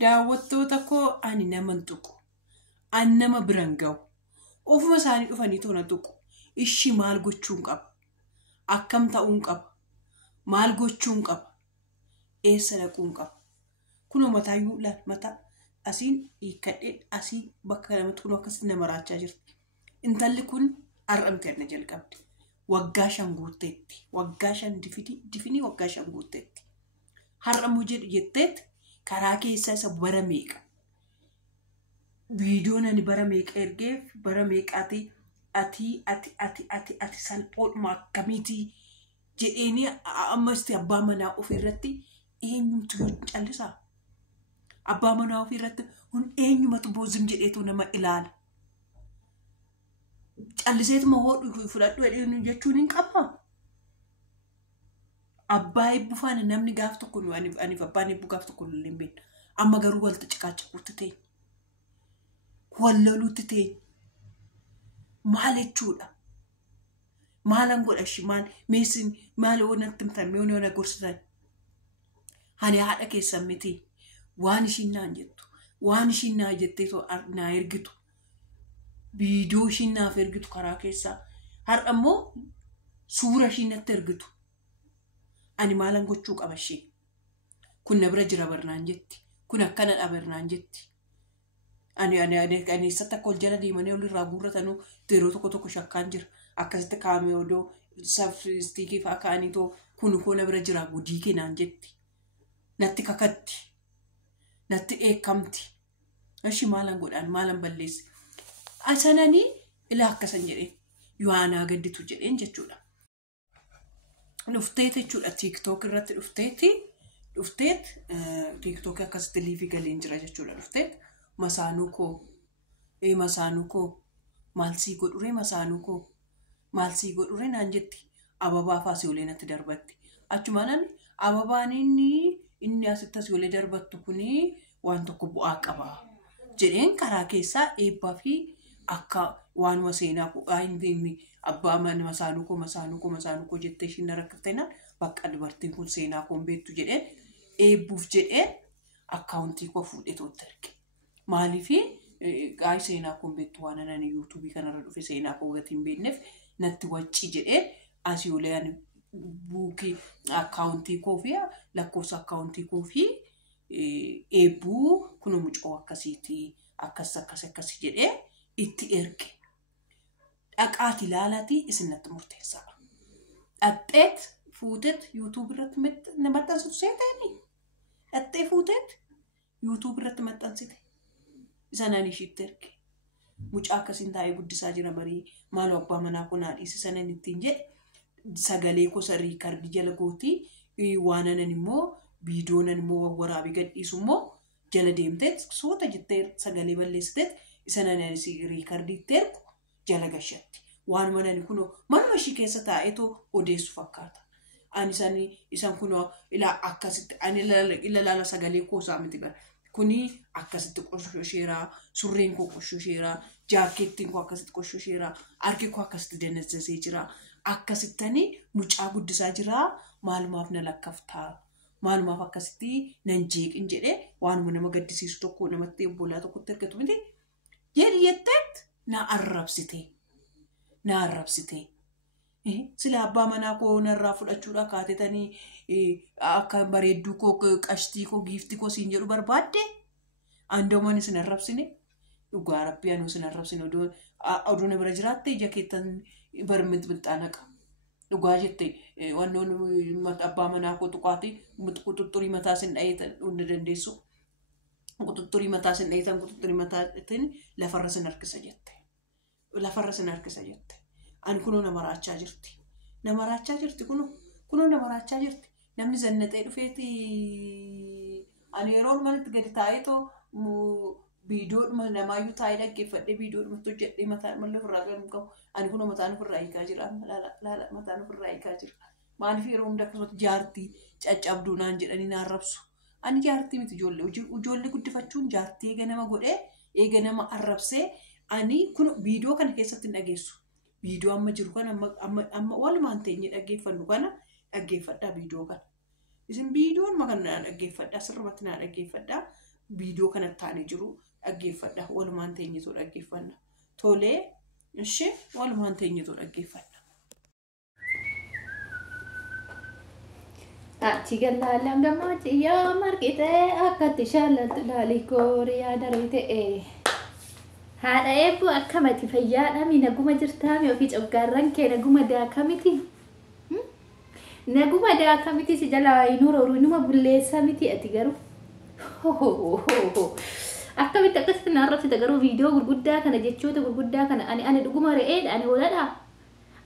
daawwattoota koo ani naman tuqu. Ani nama biran ga'u. Ofuma isaanii dhufanii toona tuqu. Ishii maal gochuun qaba? Akkam ta'uun qaba? Maal gochuun qaba? Eessa dhaquun qaba? Kunoo mataayyuu laal mataa asiin hiikkadhee asii bakka namatti kun akkasitti nama raachaa jirti. Intalli kun ar'amte na jalqabdi. Waggaa 5 guutteetti. Waggaa 5 difini waggaa 5 guutteetti. Har'amuu jedhu jetteetti karaa keessaa isa bara meeqa? Viidiyoon ani bara meeqa ergeef bara meeqaati ati salphoodhuma akkamiitii jedheeni ammasti abbaa manaa ofirratti eenyumtu callisaa? Abbaa manaa ofirratti hun eenyumatu boozim jedheetu nama ilaala. Calliseetuma hodhu fudhadhu jedheen jechuun hin qaba. Abbaa eebbufaan namni gaaf tokko ani abbaan eebbu gaaf tokko illee hin beekne. Amma garuu walta ciqaacaquutti ta'e. Walloluutti ta'e. Maal jechuudha? Maalan godhashi maal meesin maal oonatti himtamee oona gorsitan. Ani haadha keessan miti. Waan ishiin naan jettu. Waan ishiin naa jettee naa ergitu. Viidiyoo ishiin naaf ergitu karaa keessaa. Har'a immoo suura ishiin natti ergitu. Ani maalan gochuu qaba ishee? Kun na bira jira barnaan jetti. Kun akkana dhabarnaan jetti. Ani eessatti akka ol jala deemanii olirraa guurratanuu yeroo tokko shakkaan jira. Akkasitti kaamee odoo sabstiikii fa'aa ka'anii too kun koo na bira jira gudii keenaan jetti. Natti kakatti. Natti eekamti. Ashi maalan godhaan maalan balleessi. Asananii ilaa akkasan jedhee Yohaanaa gadditu jedheen jechuudha. Dhufteeti jechuudha TikTok irratti dhufteet TikTok akkasitti liivii galeen jira jechuudha. Dhufteet masaanuu koo maalsii godhure masaanuu koo maalsii godhure naan jetti. Ababaa faasii olee natti darbatti. Achumaan ababaan inni asitti asii olee darbattu kuni waan tokko bu'aa qaba jedheen karaa keessaa eebbaa fi akka waan seenaa inni abbaa mana masaanuu koo jettee ishiin rakkafteenaan bakka dubartiin kun seenaa koon beektu jedheen eebbuuf jedheen akkaawuntii koo fuudhee tootti erge. Maaliifi gaa'ii seenaa koon beektu waan anani yuutuubii kanarra dhufe seenaa koo gatiin beekneef natti waccii jedheen asii olee ani buukii akkaawuntii koo fi lakkoofsa akkaawuntii koo fi eebbuu kun mucoo akkasiiti akkasi jedhee itti erge. Dhaqaati ilaalaati isinatti murteessaa. Dhaxxeet fuuteet yuutuub irratti maxxansitu seeteeni. Dhaxxee fuuteet yuutuub irratti maxxansite. Isanaan ishiitti erge. Mucaa akkasiin taa'ee guddisaa jira barii maaloo abbaa manaa kun haadhiisi sanan ittiin jedhe sagalee gosa riikardii jala gootii waanan immoo viidiyoonan immoo waraabii gadhiisu immoo jala deemteet soota jettee sagalee balleessiteet isanaan riikardiitti ergu jala gashatti. Waan manani kunoo manuma ishii keessa taa'eetoo odeessu fakkaata. Ani isan kunoo ilaa akkasitti ani ilaala sagalee koosaa miti bara. Kuni akkasitti qoshosheeraa, surreen koo qoshosheeraa, jaakkeettiin koo akkasitti qoshosheeraa, harki koo akkasitti dandassasee jira. Akkasittanii mucaa guddisaa jira. Maalumaaf na lakkaftaa? Maalumaaf akkasitti nan jeeqin jedhee waanuma nama gaddisiisu tokko namatti obbolaa tokkotti ergatu miti. Jedhetteet na arrabsite. Sila abbaa manaa koo narraa fudhachuudha kaatetanii akka bareedduu koo qashtii koo giiftii koo siin jedhu barbaadde andooman isin arrabsine dhugaa rabbii anuu isin arrabsine oduu na bira jiraatte ija keettan barmit mixaanaqa dhugaa jette wannoon abbaa manaa koo tuqaati quxuxurii mataa sin dhayeetan hundi dandeessu quxuxurii mataa sin dhayeetan quxuxurii mataatiin lafarra sin harkisa jette. Ani kunoo nama raachaa jirti. Kunoo nama raachaa jirti. Namni zannaxee dhufeeti ani yeroo manitti gadi taa'eetoo viidiyoodhuma namaayyuu taa'ee dhaggeeffadhee viidiyoodhumatti hojjedhee mataan malee ofirraa galuu qabu. Ani kunoo mataan ofirraa hiikaa jira. Mataan ofirraa hiikaa jira. Maaliif yeroo hunda akkasumatti jaartii caccabduu naan jedhanii na arrabsu. Ani jaartii miti ijoollee guddifachuun jaartii eega nama godhee eega nama arrabsee ani kun viidiyoo kana keessatti hin dhageessu. Viidiyoo amma jiru kana amma walumaan teenyee dhaggeeffannu kana dhaggeeffadhaa viidiyoo kana. Isin viidiyoon kana dhaggeeffadhaa sirriitti na dhaggeeffadhaa. viidiyoo kanatti taane jiru dhaggeeffadha. Walumaan teenyitoo dhaggeeffanna. Tolee, ishee walumaan teenyitoo dhaggeeffadha. Chigalalang gamot iyo markite akati shalat lali korea darite hada ebu akamati fayyada mi naguma jirtami ofi cogarran ke naguma da kamiti naguma da kamiti si jala inuro runuma bullesa miti atigaru akamita kasna arrafta garu video gurgudda kana jechota gurgudda kana ani duguma re'ed ani walada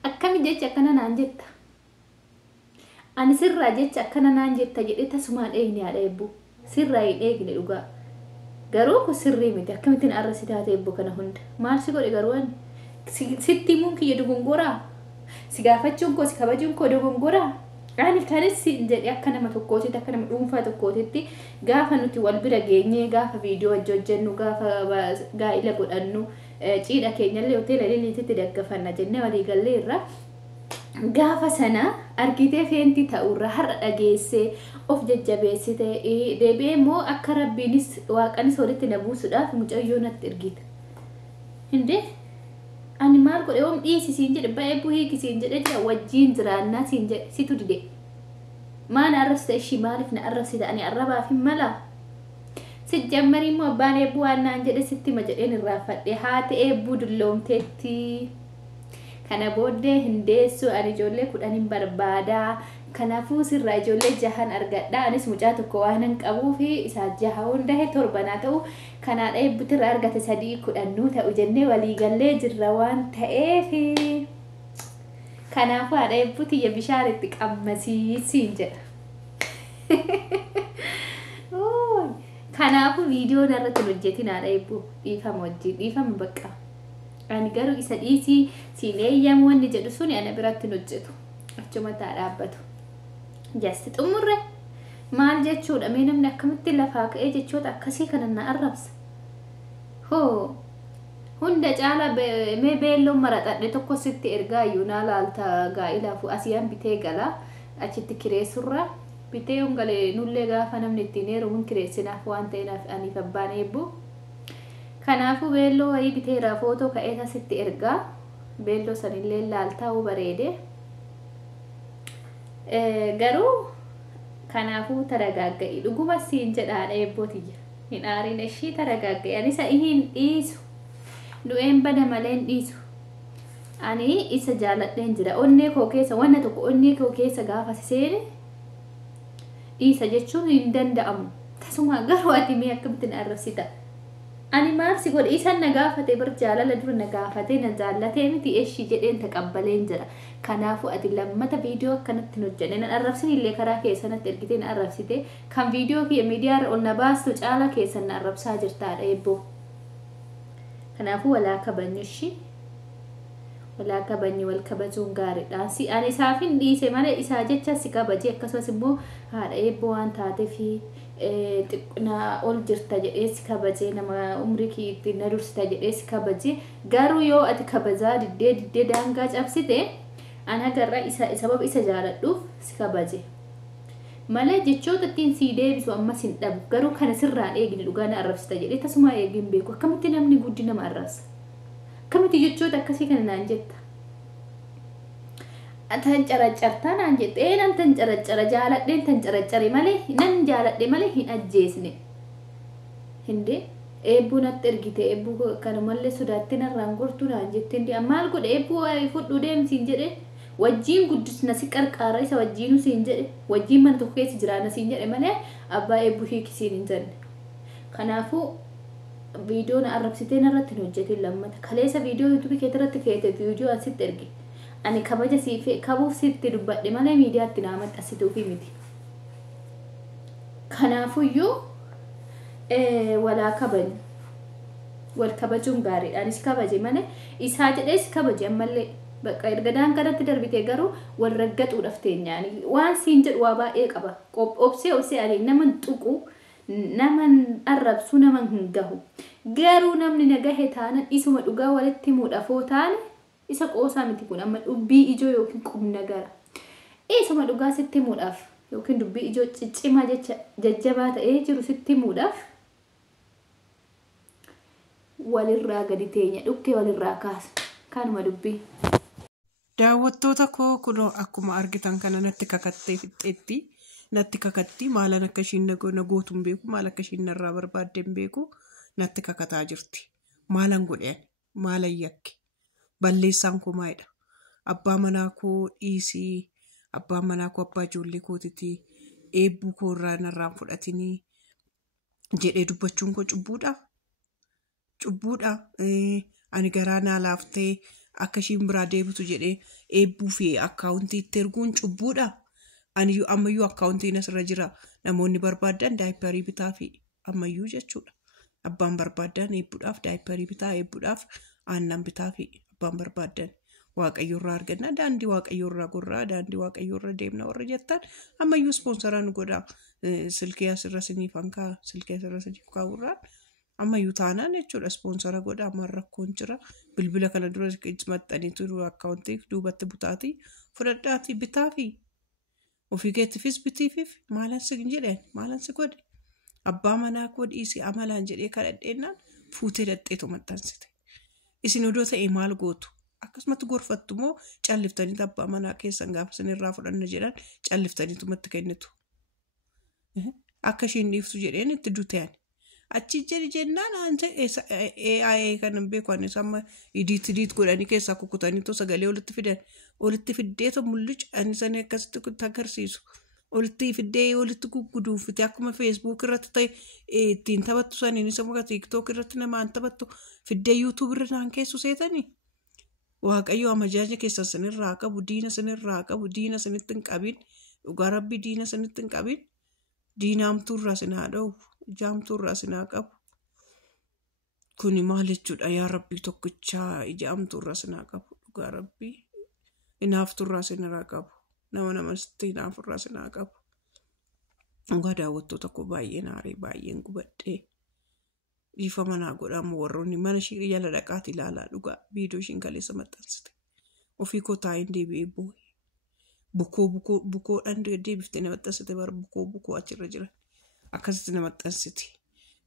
akami jecha kana nanjetta ani sirra jecha kana nanjetta jedheta sumaan eegni ada ebbu sirra eegne dhuga garuu ko sirri miti akkamitin arrasitaate ebbu kana hunda maal si godhe garuu ani sitti mun kiyya dogongora si gaafachuun ko si kabajuun ko dogongora ani kanis jedhe akka nama tokkootitti akka nama dhuunfaa tokkootitti gaafa nuti wal bira geenye gaafa viidiyoo hojjennu gaafa gaa'ila godhannu ciidha keenyallee hoteela liliititti daggafanna jennee walii gallee irra gaafa sana argitee feenti ta'urra har'a dhageesse of jajjabeessite deebi'ee immoo akka rabbiinis waaqanis walitti na buusuudhaaf mucayyoo natti ergite hinde ani maal godhe om dhiisi siin jedhe ba'ee buhiiki siin jedhe jira wajjiin jiraannaa siin jedhe situ dide maan arrabsita ishii maaliif na arrabsita ani arrabaaf hin mala si jammari immoo abbaan eebbuu waan naan jedhe sitti ma jedheen irraafadhe haati eebbuu dulloomteetti kana booddee hindeessu ani ijoollee 10 barbaada kanaafuu sirraa ijoollee 6 argadha anis mucaa tokko waanan qabuu fi isaa 6 hunda 7 naa ta'u kanaadha eebbutirra argate 10 ta'u jennee walii gallee jirra waan ta'eef kanaafuu haadha eebbuti ya bishaaritti qammasiisiin jedha kanaafuu viidiyoo narratti hojjetin haadha eebbu dhiifama wajjin dhiifama bakka ani garu isa dhiisi sineeyyamu wanni jedhu suni ana biratti hojjetu achuma taa dhaabbatu jasti xumurre maal jechuudha mee namni akkamitti lafaa ka'ee jechoota akkasii kana na arrabsa hunda caala mee beelloo maraxadhe tokko sitti ergaa iyyuu naa laalta gaa'ilaafu asiyaan bitee gala achitti kireessurra bitee hungalee nullee gaafa namni ittiin heeruun kireessinaaf waan ta'eef aniif abbaan eebbu kanaafuu beelloo wayii biteera footoo ka'eeta sitti ergaa beelloo sanillee laaltaa'uu bareede garuu kanaafuu taragaagga'i dhuguma siin jedhaadha eebbootiyya hin aariin ishii taragaagga'i ani isa hin dhiisu du'een bada malee hin dhiisu ani isa jaaladheen jira onnee koo keessa wanna tokko onnee koo keessa gaafa seene dhiisa jechuun hin danda'amu tasuma garuu ati mee akkamittiin arrabsita ani maal si godhe isan na gaafate bar jaalala dura na gaafate na jaallatee miti eeshi jedheen taqabbaleen jira kanaafuu ati lammata viidiyoo akkanatti hojjenne na arrabsin illee karaa keessanatti ergitee na arrabsite kan viidiyoo kiyya miidiyaarra ol na baastu caala keessan na arrabsaa jirtaadha eebboo kanaafuu walaa kabanyushi walaa kabanyi wal kabajuun gaariidha si ani isaafin dhiise malee isaa jecha si kabaje akkasumas immoo haadha eebboo waan taateefi na ol jirta jedhee si kabaje nama umrii kiitti na dursita jedhee si kabaje garuu yoo ati kabajaa diddee daangaa cabsite ana garra isa sababa isa jaaladhuuf si kabaje malee jechoota ittiin si deebisu ammas hin dhabu garuu kana sirraan eegni dhugaa na arrabsita jedhee tasuma eegin beeku akkamitti namni guddi nama arrabsa akkamitti jechoota akkasii kana naan jetta tan caraccartaa naan jette nan tan caraccara jaaladheen tan caraccare malee nan jaaladhe malee hin ajjeesne hinde eebbuu natti ergite eebbuu kana malee sodaatti narraan gortuu naan jette hinde maal godhe eebbuu fudhuu deemsiin jedhe wajjiin guddisna si qarqaara isa wajjiinu siin jedhe wajjiin mana tokko keessa jiraana siin jedhe malee abbaa eebbuu hiikisiin hin jenne kanaafuu viidiyoo na arrabsitee narratti hin hojjetin lammata kaleessa viidiyoo yuutuubii keetirratti feete viidiyoo asitti erge ani kabaja siife kabuuf sitti dubbadhe malee miidiyaatti naa maxxansituufi miti kanaafuyyuu walaa kabajni wal kabajuun gaariidha anis kabaje malee isaa jedhee si kabaje ammallee bakka ergadaan kanatti darbite garuu wal raggaxuudhaaf teenyaani waan siin jedhu waa baay'ee qaba obsee ani naman tuqu naman arrabsu naman hin gahu garuu namni nagahe taana isuma dhugaa walitti muudhafoo taane isa qoosaa miti kun amma dubbii ijoo yookiin qubna gara isuma dhugaa sitti muudhaaf yookiin dubbii ijoo ciccima jecha jajjabaa ta'ee jiru sitti muudhaaf walirraa gadi teenya dhukkee walirraa kaasa. Kanuma dubbii. Daawwattoota koo kunoo akkuma argitan kana natti kakattee fixxeetti. Natti kakatti maalan akka ishiin na gootu hin beeku, maal akka ishiin narraa barbaadde hin beeku, natti kakataa jirti. Maalan godheen, maalan yakke, balleessaan koo maalidha? Abbaa manaa koo dhiisii, abbaan manaa koo abbaa ijoollee kootitii, eebbuu koo irraa narraan fudhatinii jedhee dubbachuun koo cubbuudha. Cubbuudha. Ani garaa naa laaftee akka ishiin biraa deebitu jedhee eebbuu fi akkaawuntii itti erguun cubbuudha. Ani ammayyuu akkaawuntiin asirra jira. Namoonni barbaadan daayiparii bitaa fi ammayyuu jechuudha. Abbaan barbaadan eebbuudhaaf daayiparii bitaa, eebbuudhaaf aannan bitaa fi abbaan barbaadan waaqayyoorraa arganna. Daandii waaqayyoorraa gorraa, daandii waaqayyoorraa deemna warra jettan ammayyuu ispoonsaraa nu godhaa. Silkii asirra siniif hankaa, silkii asirra siniif kaawurraa ammayyuu taanaan jechuudha. Ispoonsara godhaa, ammaan rakkoon jira. Bilbila kana dura maxxaniitu akkaawuntii duubatti butaatii fudhadhaatii bitaa fi ofii keettiifis bitiifiif maalan si jedheen, maalan si godhe. Abbaa manaa koo dhiisii amalaan jedhee kadhadheennaan fuutee dadheetu maxxansite. Isin odoo ta'e maal gootu? Akkasumatti gorfattu moo calliftaniitu abbaa manaa keessan gaafa isinirraa fudhanna jedhan calliftaniitu matti kennitu. Akka ishiin dhiiftu jedheen itti dutean. Achi jedhi jennaan AI kan hin beeku anis amma idiit godhanii keessaa kukkutaniitu sagalee olitti fidan. Olitti fiddeetu mul'icu ani sana akkasitti agarsiisu. Olitti fiddee olitti gugguduufite akkuma Facebook irratti ta'e ittiin taphattu saniin isa muka TikTok irratti namaan taphattu fiddee YouTube irra naan keessu seetanii. Waaqayyo amajaaja keessan sanirraa qabu, diina sanirraa qabu, diina sanitti hin qabin, dhugaa rabbii diina sanitti hin qabin, diinaamtuurraa sinaa dha'u, ijaamtuurraa sinaa qabu. Kuni maal jechuudha yaa rabbii tokkichaa ijaamtuurraa sinaa qabu, dhugaa rabbii. Inaafturraa sinirraa qabu. Namatti inaafurraa sinaa qabu. Dhugaa daawwattoota koo baay'ee naaree baay'een gubadhee. Ifa manaa godhamu warroonni mana ishii jala dhaqaati ilaalaa dhugaa viidiyoo ishiin kaleessa maxxansite. Ofii koo taa'een deebi'ee boo'e. Bukoodhaan deebiftee na maxxansite bara bukoo achirra jiran. Akkasitti na maxxansiti.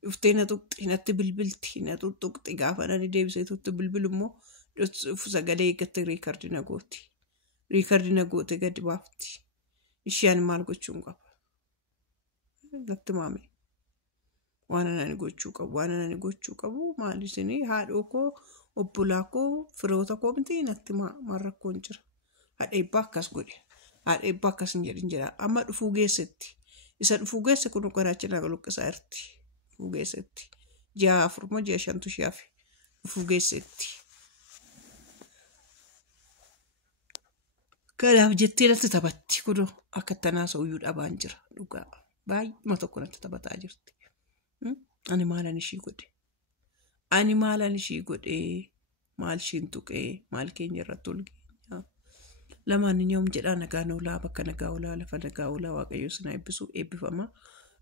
Dhuftee na tuqxi, natti bilbilti, na tuqxi gaafa nani deebisee tutti bilbilu immoo sagalee eeggatte riikardii na gooti. Riikardii na goote gadi baafti. Isheen maal gochuun qaba? Natti maame. Waan ani gochuu qabu maali isinii haadhoo koo obbolaa koo firoota koo miti natti maal rakkoon jira. Haadha eebbaa akkas godhe. Haadha eebbaa akkas hin jedhin jedha. Amma dhufuu geessetti. Isa dhufuu geesse kun garaachina luqqisaa jirti. Dhufuu geessetti. 6 moo 5 ishee hafe. Dhufuu geessetti. Kanaaf jettee natti taphatti kunoo akka tanaa sooyyuu dhabaan jira dhugaa. Baay'ee tokko natti taphataa jirti. Ani maalan ishii godhe? Maal ishiin tuqee? Maal keenya irratti ol geenya? Lamaan ni nyoom jedhaa nagaan oolaa bakka nagaa oolaa lafa nagaa oolaa waaqayyo sinaa eebbisu eebbifama.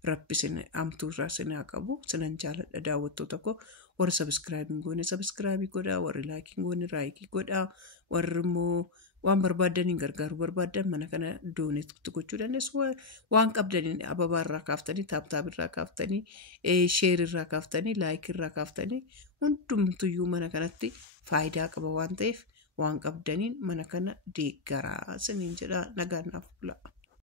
Rabbi sin amtuu irraa sinaa qabu sinan jaaladha daawwattoota koo warri sabiskiraayibii goone sabiskiraayibii godhaa warri laayikii goone laayikii godhaa warri immoo waan barbaadaniin gargaaru barbaadan mana kana doonetti gochuu dandeessu waan qabdaniin ababaa irraa kaaftanii taaptaap irraa kaaftanii sheer irraa kaaftanii laayikii irraa kaaftanii hundumtuyyuu mana kanatti faayidaa qaba waan ta'eef waan qabdaniin mana kana deeggaraa siniin jedhaa nagaan naaf bula.